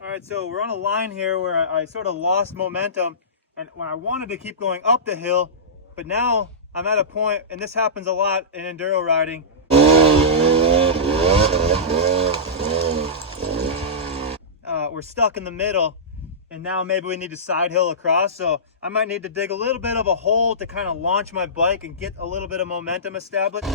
Alright, so we're on a line here where I sort of lost momentum, and when I wanted to keep going up the hill, but now I'm at a point, and this happens a lot in enduro riding. We're stuck in the middle, and now maybe we need to side hill across, so I might need to dig a little bit of a hole to kind of launch my bike and get a little bit of momentum established.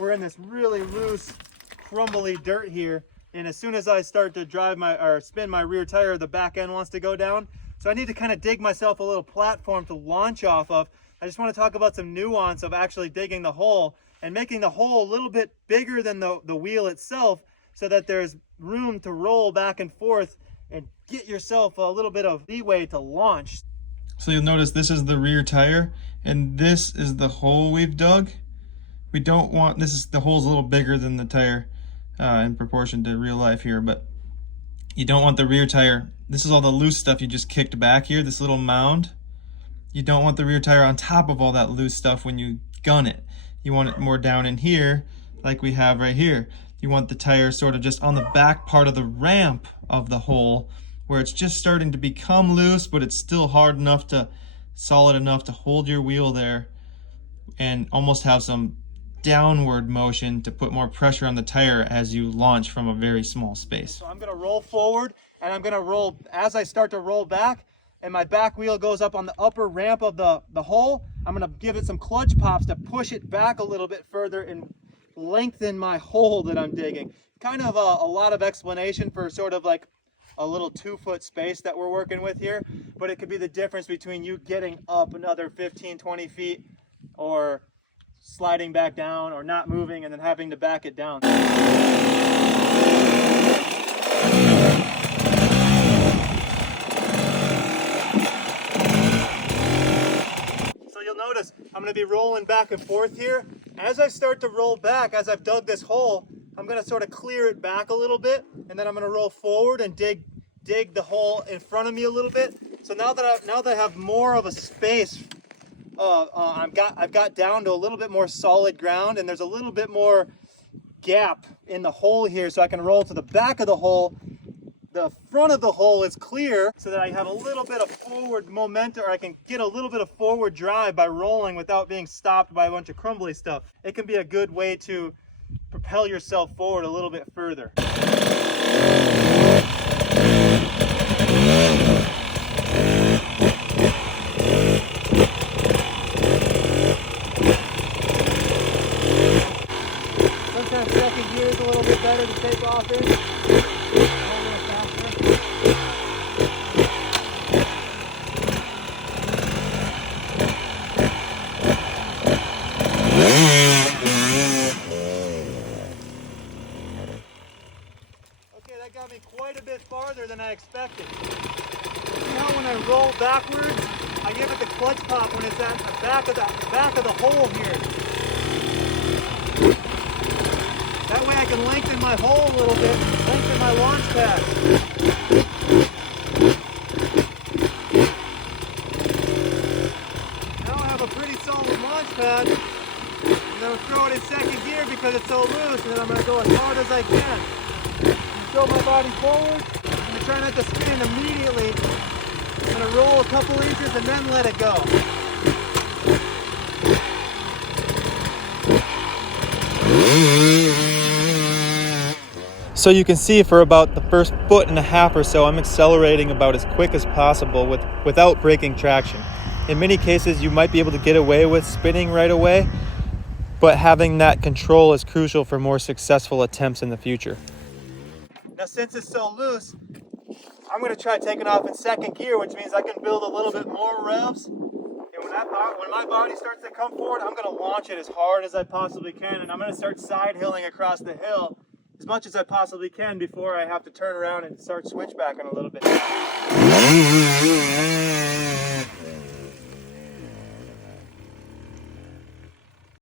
We're in this really loose, crumbly dirt here, and as soon as I start to drive or spin my rear tire, the back end wants to go down. So I need to kind of dig myself a little platform to launch off of. I just want to talk about some nuance of actually digging the hole and making the hole a little bit bigger than the wheel itself, so that there's room to roll back and forth and get yourself a little bit of leeway to launch. So you'll notice this is the rear tire, and this is the hole we've dug. We don't want, the hole's a little bigger than the tire in proportion to real life here, but you don't want the rear tire. This is all the loose stuff you just kicked back here, this little mound. You don't want the rear tire on top of all that loose stuff when you gun it. You want it more down in here, like we have right here. You want the tire sort of just on the back part of the ramp of the hole, where it's just starting to become loose, but it's still hard enough to, solid enough to hold your wheel there and almost have some downward motion to put more pressure on the tire as you launch from a very small space. So I'm going to roll forward, and I'm going to roll as I start to roll back, and my back wheel goes up on the upper ramp of the hole. I'm going to give it some clutch pops to push it back a little bit further and lengthen my hole that I'm digging. Kind of a lot of explanation for sort of like a little 2-foot space that we're working with here, but it could be the difference between you getting up another 15-20 feet or sliding back down, or not moving and then having to back it down. So you'll notice I'm going to be rolling back and forth here. As I start to roll back, as I've dug this hole, I'm going to sort of clear it back a little bit, and then I'm going to roll forward and dig the hole in front of me a little bit. So now that I have more of a space, I've got down to a little bit more solid ground, and there's a little bit more gap in the hole here, so I can roll to the back of the hole. The front of the hole is clear, so that I have a little bit of forward momentum, or I can get a little bit of forward drive by rolling without being stopped by a bunch of crumbly stuff. It can be a good way to propel yourself forward a little bit further. Sometimes second gear is a little bit better to take off in. A little faster. Okay, that got me quite a bit farther than I expected. Now when I roll backwards, I give it the clutch pop when it's at the back of the hole here. That way I can lengthen my hole a little bit, lengthen my launch pad. Now I have a pretty solid launch pad, and then I'll throw it in second gear because it's so loose, and then I'm going to go as hard as I can. Throw my body forward. I'm going to try not to spin immediately. I'm going to roll a couple inches and then let it go. So you can see for about the first 1.5 feet or so, I'm accelerating about as quick as possible without breaking traction. In many cases, you might be able to get away with spinning right away, but having that control is crucial for more successful attempts in the future. Now, since it's so loose, I'm going to try taking off in second gear, which means I can build a little bit more revs. And when my body starts to come forward, I'm going to launch it as hard as I possibly can, and I'm going to start side hilling across the hill as much as I possibly can before I have to turn around and start switchbacking a little bit.